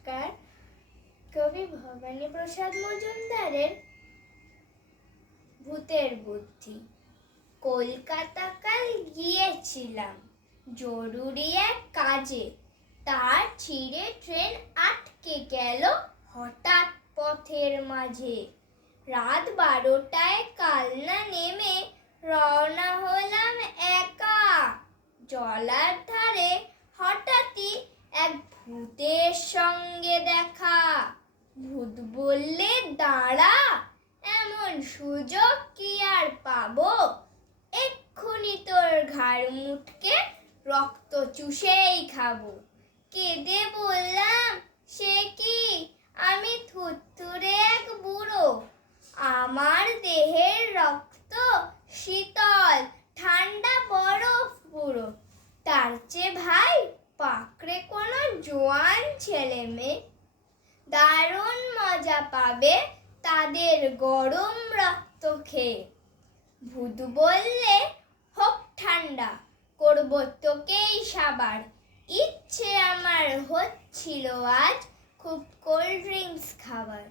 নমস্কার। কবি ভবানী প্রসাদ মজুমদারের ভূতের বুদ্ধি। কলকাতা কাল গিয়েছিলাম জরুরি এক কাজে, তার ছিঁড়ে ট্রেন আটকে গেল হঠাৎ পথের মাঝে। রাত 12টায় কালনা নেমে রওনা হলাম একা। জলার ধারে হঠাৎই এক ভূতের সঙ্গে দেখা। ভূত বললে, দাঁড়া, এমন সুযোগ কি আর পাবো, এক্ষুনি তোর ঘাড় মুটকে রক্ত চুষেই খাবো। কেঁদে বললাম, সে কি, আমি থুরথুরে এক বুড়ো, আমার দেহের রক্ত শীতল ঠান্ডা বরফ পুরো। তার চেয়ে ভাই পাকড়ে কোনো জোয়ান ছেলে মেয়ে, দারুণ মজা পাবে তাদের গরম রক্ত খেয়ে। ভূত বললে, হোক ঠান্ডা, করব তোকেই সাবার। ইচ্ছে আমার হচ্ছিল আজ খুব কোল্ড ড্রিঙ্কস খাবার।